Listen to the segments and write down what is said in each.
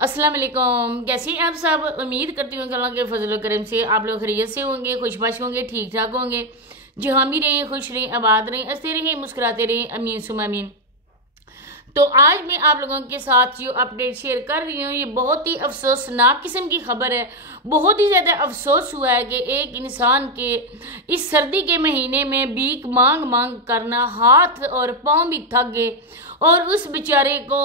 अस्सलाम वालेकुम। कैसे हैं आप सब? उम्मीद करती हूँ कि अल्लाह के फजल व करम से आप लोग खैरियत से होंगे, खुशबाश होंगे, ठीक ठाक होंगे। जहाँ भी रहें खुश रहें, आबाद रहें, हंसते रहें, मुस्कुराते रहें। अमीन सुमा अमीन। तो आज मैं आप लोगों के साथ जो अपडेट शेयर कर रही हूँ, ये बहुत ही अफसोसनाक किस्म की खबर है। बहुत ही ज़्यादा अफसोस हुआ है कि एक इंसान के इस सर्दी के महीने में भीख मांग मांग करना, हाथ और पाँव भी थक गए और उस बेचारे को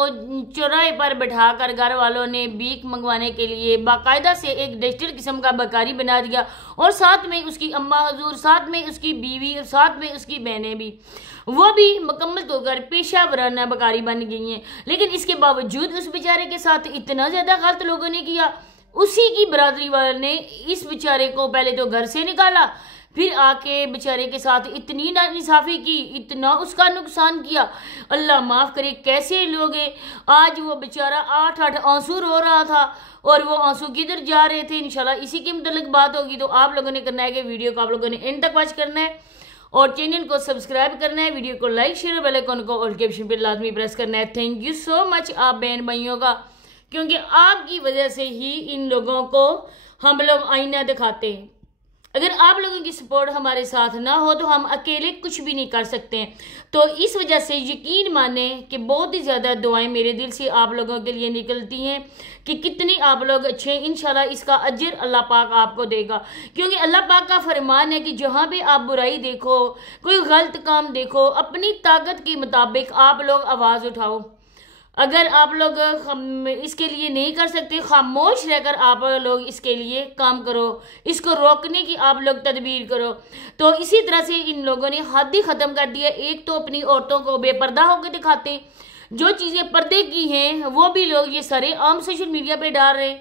चौराहे पर बैठाकर घर वालों ने भीख मंगवाने के लिए बाकायदा से एक डिजिटल किस्म का बकारी बना दिया और साथ में उसकी अम्मा हजूर, साथ में उसकी बीवी और साथ में उसकी बहनें भी, वो भी मुकम्मल तौर पर पेशा वराना बकारी बन गई हैं। लेकिन इसके बावजूद उस बेचारे के साथ इतना ज़्यादा गलत लोगों ने किया। उसी की बरादरी वाले ने इस बेचारे को पहले तो घर से निकाला, फिर आके बेचारे के साथ इतनी नाइंसाफ़ी की, इतना उसका नुकसान किया। अल्लाह माफ़ करे, कैसे लोग हैं। आज वो बेचारा 8-8 आंसू रो रहा था और वो आंसू किधर जा रहे थे, इंशाल्लाह इसी के मुतल्लिक बात होगी। तो आप लोगों ने करना है कि वीडियो को आप लोगों ने एंड तक वॉच करना है और चैनल को सब्सक्राइब करना है, वीडियो को लाइक शेयर, बेल आइकन को और कैप्शन पर लाजमी प्रेस करना है। थैंक यू सो मच आप बहन भाइयों का, क्योंकि आपकी वजह से ही इन लोगों को हम लोग आईना दिखाते हैं। अगर आप लोगों की सपोर्ट हमारे साथ ना हो तो हम अकेले कुछ भी नहीं कर सकते हैं। तो इस वजह से यकीन माने कि बहुत ही ज़्यादा दुआएं मेरे दिल से आप लोगों के लिए निकलती हैं कि कितनी आप लोग अच्छे हैं। इंशाल्लाह इसका अजर अल्लाह पाक आपको देगा, क्योंकि अल्लाह पाक का फरमान है कि जहाँ भी आप बुराई देखो, कोई गलत काम देखो, अपनी ताकत के मुताबिक आप लोग आवाज़ उठाओ। अगर आप लोग इसके लिए नहीं कर सकते, खामोश रहकर आप लोग इसके लिए काम करो, इसको रोकने की आप लोग तदबीर करो। तो इसी तरह से इन लोगों ने हद ही ख़त्म कर दिया। एक तो अपनी औरतों को बेपर्दा होकर दिखाते, जो चीज़ें पर्दे की हैं वो भी लोग ये सारे आम सोशल मीडिया पे डाल रहे।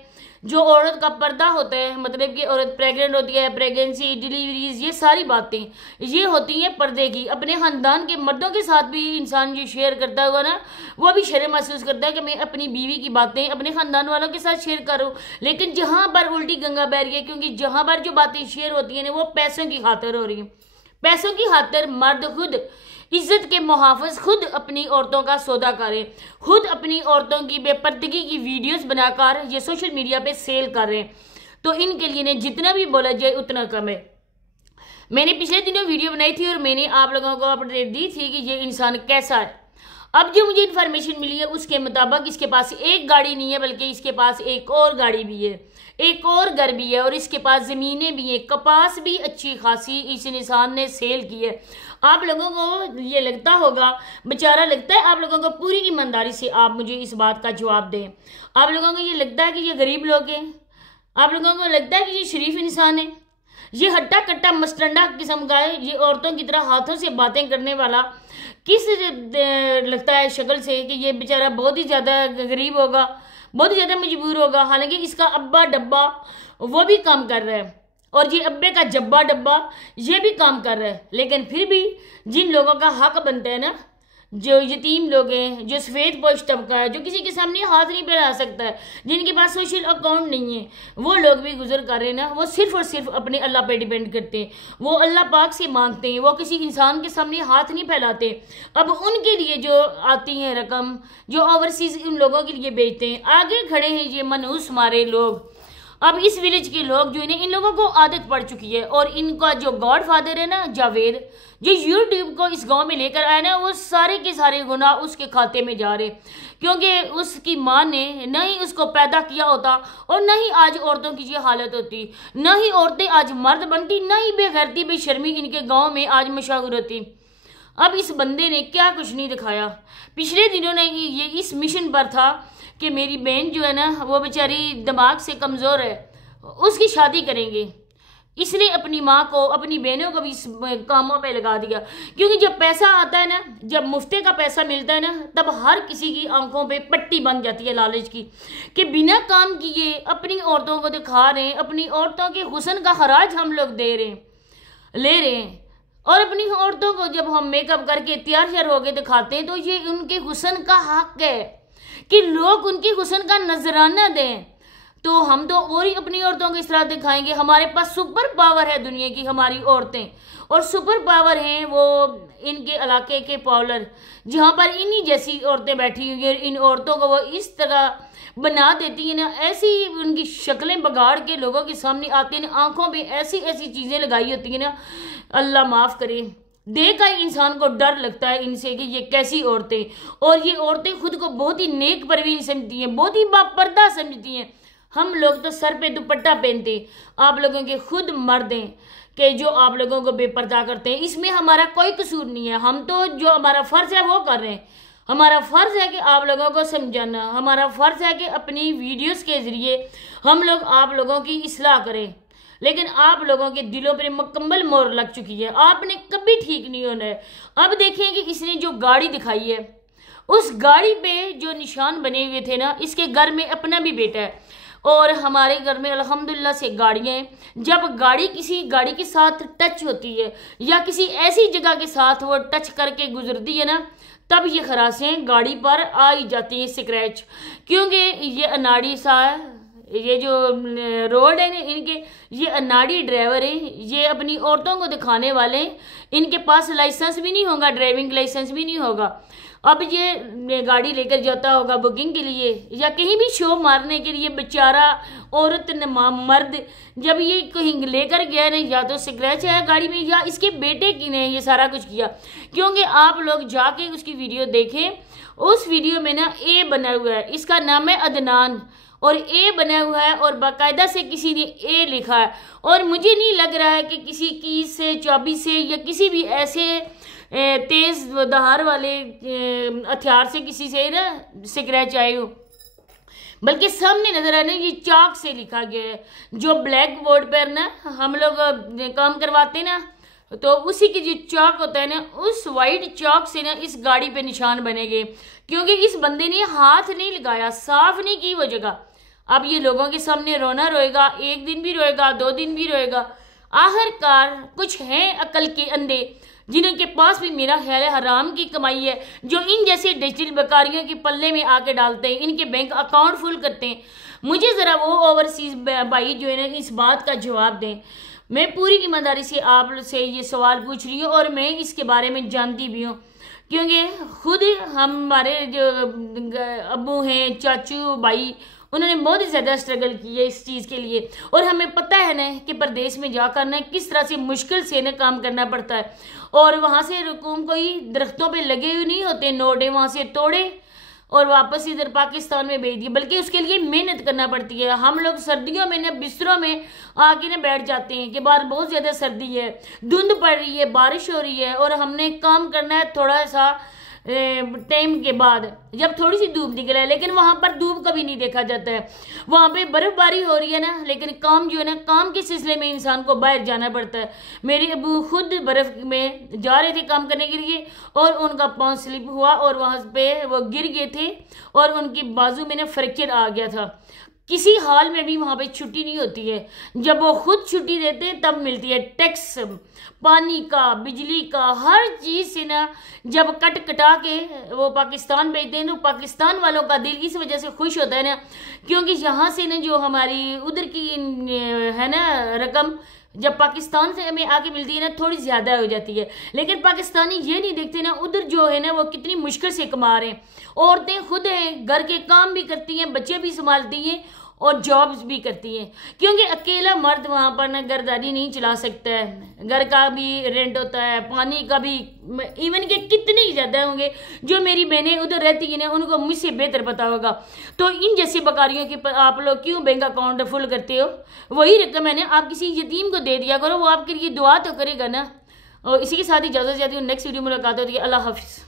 जो औरत का पर्दा होता है, मतलब कि औरत प्रेग्नेंट होती है, प्रेगनेंसी, डिलीवरीज, ये सारी बातें ये होती हैं पर्दे की। अपने ख़ानदान के मर्दों के साथ भी इंसान जो शेयर करता हुआ ना, वो भी शर्म महसूस करता है कि मैं अपनी बीवी की बातें अपने ख़ानदान वालों के साथ शेयर करूं। लेकिन जहां पर उल्टी गंगा बह रही है, क्योंकि जहां पर जो बातें शेयर होती हैं वो पैसों की खातिर हो रही हैं। पैसों की खातिर मर्द खुद इज्जत के मुहाफ़िज़ खुद अपनी औरतों का सौदा करें, खुद अपनी औरतों की बेपर्दगी की वीडियोस बनाकर ये सोशल मीडिया पे सेल कर रहे हैं। तो इनके लिए ने जितना भी बोला जाए उतना कम है। मैंने पिछले दिनों वीडियो बनाई थी और मैंने आप लोगों को अपडेट दी थी कि ये इंसान कैसा है। अब जो मुझे इन्फॉर्मेशन मिली है उसके मुताबिक इसके पास एक गाड़ी नहीं है, बल्कि इसके पास एक और गाड़ी भी है, एक और घर भी है और इसके पास ज़मीनें भी हैं, कपास भी अच्छी खासी इस इंसान ने सेल की है। आप लोगों को ये लगता होगा, बेचारा लगता है आप लोगों को, पूरी ईमानदारी से आप मुझे इस बात का जवाब दें। आप लोगों को ये लगता है कि ये गरीब लोग हैं? आप लोगों को लगता है कि ये शरीफ इंसान है? ये हट्टा कट्टा मस्टंडा किस्म का है, ये औरतों की तरह हाथों से बातें करने वाला किस लगता है शक्ल से कि ये बेचारा बहुत ही ज़्यादा गरीब होगा, बहुत ही ज़्यादा मजबूर होगा। हालांकि इसका अब्बा डब्बा वो भी काम कर रहा है और ये अब्बे का जब्बा डब्बा ये भी काम कर रहा है। लेकिन फिर भी जिन लोगों का हक बनता है ना, जो यतीम लोग हैं, जो सफ़ेद पोश तबका है, जो किसी के सामने हाथ नहीं फैला सकता है, जिनके पास सोशल अकाउंट नहीं है, वो लोग भी गुजर कर रहे हैं ना, वो सिर्फ और सिर्फ अपने अल्लाह पे डिपेंड करते हैं। वो अल्लाह पाक से मांगते हैं, वो किसी इंसान के सामने हाथ नहीं फैलाते। अब उनके लिए जो आती हैं रकम, जो ओवरसीज़ उन लोगों के लिए बेचते हैं, आगे खड़े हैं ये मनहूस मारे लोग। अब इस विलेज के लोग जो इन्हें, इन लोगों को आदत पड़ चुकी है और इनका जो गॉड फादर है ना जावेद, जो यूट्यूब को इस गांव में लेकर आया ना, वो सारे के सारे गुनाह उसके खाते में जा रहे, क्योंकि उसकी माँ ने न ही उसको पैदा किया होता और न ही आज औरतों की ये हालत होती, न ही औरतें आज मर्द बनती, न ही बेगैरती बेशर्मी इनके गाँव में आज मशहूर होती। अब इस बंदे ने क्या कुछ नहीं दिखाया। पिछले दिनों ने ये इस मिशन पर था कि मेरी बहन जो है ना, वो बेचारी दिमाग से कमज़ोर है, उसकी शादी करेंगे। इसने अपनी माँ को, अपनी बहनों को भी इस कामों पे लगा दिया, क्योंकि जब पैसा आता है ना, जब मुफ्ते का पैसा मिलता है ना, तब हर किसी की आंखों पे पट्टी बन जाती है लालच की, कि बिना काम किए अपनी औरतों को दिखा रहे हैं, अपनी औरतों के हुस्न का खराज हम लोग दे रहे हैं, ले रहे हैं। और अपनी औरतों को जब हम मेकअप करके तैयार श्यार होकर दिखाते हैं तो ये उनके हुस्न का हक है कि लोग उनके हुस्न का नजराना दें। तो हम तो और ही अपनी औरतों को इस तरह दिखाएंगे। हमारे पास सुपर पावर है दुनिया की, हमारी औरतें, और सुपर पावर हैं वो इनके इलाके के पार्लर, जहाँ पर इन्हीं जैसी औरतें बैठी हुई हैं। इन औरतों को वो इस तरह बना देती हैं ना, ऐसी उनकी शक्लें बगाड़ के लोगों के सामने आती हैं ना, आंखों पे ऐसी ऐसी चीज़ें लगाई होती हैं ना, अल्लाह माफ़ करे, देख कर इंसान को डर लगता है इनसे कि ये कैसी औरतें। और ये औरतें खुद को बहुत ही नेक परवीन समझती हैं, बहुत ही बापर्दा समझती हैं। हम लोग तो सर पे दुपट्टा पहनते, आप लोगों के खुद मर्द हैं कि जो आप लोगों को बेपर्दा करते हैं। इसमें हमारा कोई कसूर नहीं है, हम तो जो हमारा फ़र्ज़ है वो कर रहे हैं। हमारा फ़र्ज़ है कि आप लोगों को समझाना, हमारा फ़र्ज़ है कि अपनी वीडियोस के ज़रिए हम लोग आप लोगों की इस्लाह करें। लेकिन आप लोगों के दिलों पर मुकम्मल मोहर लग चुकी है, आपने कभी ठीक नहीं होना है। अब देखें कि इसने जो गाड़ी दिखाई है, उस गाड़ी पे जो निशान बने हुए थे ना, इसके घर में अपना भी बेटा है और हमारे घर में अल्हम्दुलिल्लाह से गाड़ियाँ हैं। जब गाड़ी किसी गाड़ी के साथ टच होती है या किसी ऐसी जगह के साथ वो टच करके गुजरती है ना, तब ये खराशें गाड़ी पर आ ही जाती हैं, स्क्रैच। क्योंकि ये अनाड़ी सा है, ये जो रोड है ना, इनके ये अनाड़ी ड्राइवर हैं, ये अपनी औरतों को दिखाने वाले हैं। इनके पास लाइसेंस भी नहीं होगा, ड्राइविंग लाइसेंस भी नहीं होगा। अब ये गाड़ी लेकर जाता होगा बुकिंग के लिए या कहीं भी शो मारने के लिए। बेचारा औरत ने मर्द जब ये कहीं लेकर गया ना, या तो स्क्रैच है गाड़ी में या इसके बेटे की ने ये सारा कुछ किया। क्योंकि आप लोग जाके उसकी वीडियो देखें, उस वीडियो में ना ए बना हुआ है, इसका नाम है अदनान और ए बना हुआ है और बाकायदा से किसी ने ए लिखा है। और मुझे नहीं लग रहा है कि किसी की से चाबी से या किसी भी ऐसे तेज धार वाले हथियार से किसी से ना स्क्रैच आए हो, बल्कि सामने नजर आने ये चाक से लिखा गया है। जो ब्लैक बोर्ड पर ना हम लोग काम करवाते ना, तो उसी की जो चाक होता है ना, उस वाइट चाक से ना इस गाड़ी पे निशान बनेंगे। क्योंकि इस बंदे ने हाथ नहीं लगाया, साफ नहीं की वो जगह। अब ये लोगों के सामने रोना रोएगा, एक दिन भी रोएगा, 2 दिन भी रोएगा। आखिरकार कुछ हैं अकल के अंधे जिनके पास भी मेरा ख्याल है हराम की कमाई है, जो इन जैसे डिजिटल बेकारियों के पल्ले में आके डालते हैं, इनके बैंक अकाउंट फुल करते हैं। मुझे ज़रा वो ओवरसीज भाई जो है ना इस बात का जवाब दें। मैं पूरी ईमानदारी से आप से ये सवाल पूछ रही हूँ और मैं इसके बारे में जानती भी हूँ, क्योंकि खुद हमारे जो अब्बू हैं, चाचू, भाई, उन्होंने बहुत ही ज़्यादा स्ट्रगल की है इस चीज़ के लिए। और हमें पता है ना कि प्रदेश में जाकर ना किस तरह से मुश्किल से ना काम करना पड़ता है। और वहाँ से रुकूम कोई दरख्तों पे लगे हुए नहीं होते, नोटे वहाँ से तोड़े और वापस इधर पाकिस्तान में भेज दिए, बल्कि उसके लिए मेहनत करना पड़ती है। हम लोग सर्दियों में ना बिस्तरों में आके ना बैठ जाते हैं कि बाहर बहुत ज़्यादा सर्दी है, धुंध पड़ रही है, बारिश हो रही है और हमने काम करना है थोड़ा सा टाइम के बाद जब थोड़ी सी धूप निकला है। लेकिन वहाँ पर धूप कभी नहीं देखा जाता है, वहाँ पे बर्फबारी हो रही है ना, लेकिन काम जो है ना, काम के सिलसिले में इंसान को बाहर जाना पड़ता है। मेरे अबू खुद बर्फ में जा रहे थे काम करने के लिए और उनका पाँव स्लिप हुआ और वहाँ पे वो गिर गए थे और उनकी बाजू में ना फ्रैक्चर आ गया था। किसी हाल में भी वहाँ पे छुट्टी नहीं होती है, जब वो खुद छुट्टी देते हैं तब मिलती है। टैक्स, पानी का, बिजली का, हर चीज़ से ना जब कट कटा के वो पाकिस्तान भेजते हैं तो पाकिस्तान वालों का दिल इस वजह से खुश होता है ना, क्योंकि यहाँ से ना जो हमारी उधर की है ना रकम जब पाकिस्तान से हमें आके मिलती है ना थोड़ी ज़्यादा हो जाती है। लेकिन पाकिस्तानी ये नहीं देखते ना उधर जो है ना वो कितनी मुश्किल से कमा रहे हैं। औरतें खुद हैं, घर के काम भी करती हैं, बच्चे भी संभालती हैं और जॉब्स भी करती हैं, क्योंकि अकेला मर्द वहाँ पर ना घरदारी नहीं चला सकता है। घर का भी रेंट होता है, पानी का भी, इवन के कितने ही ज़्यादा होंगे। जो मेरी बहनें उधर रहती हैं ना उनको मुझसे बेहतर पता होगा। तो इन जैसे बकारियों के आप लोग क्यों बैंक अकाउंट फुल करते हो? वही रकम है ना आप किसी यतीम को दे दिया करो, वो आपके लिए दुआ तो करेगा ना। और इसी के साथ इजाज़त चाहती हूँ, नेक्स्ट वीडियो में मुलाकात होती है। अल्लाह हाफिज़।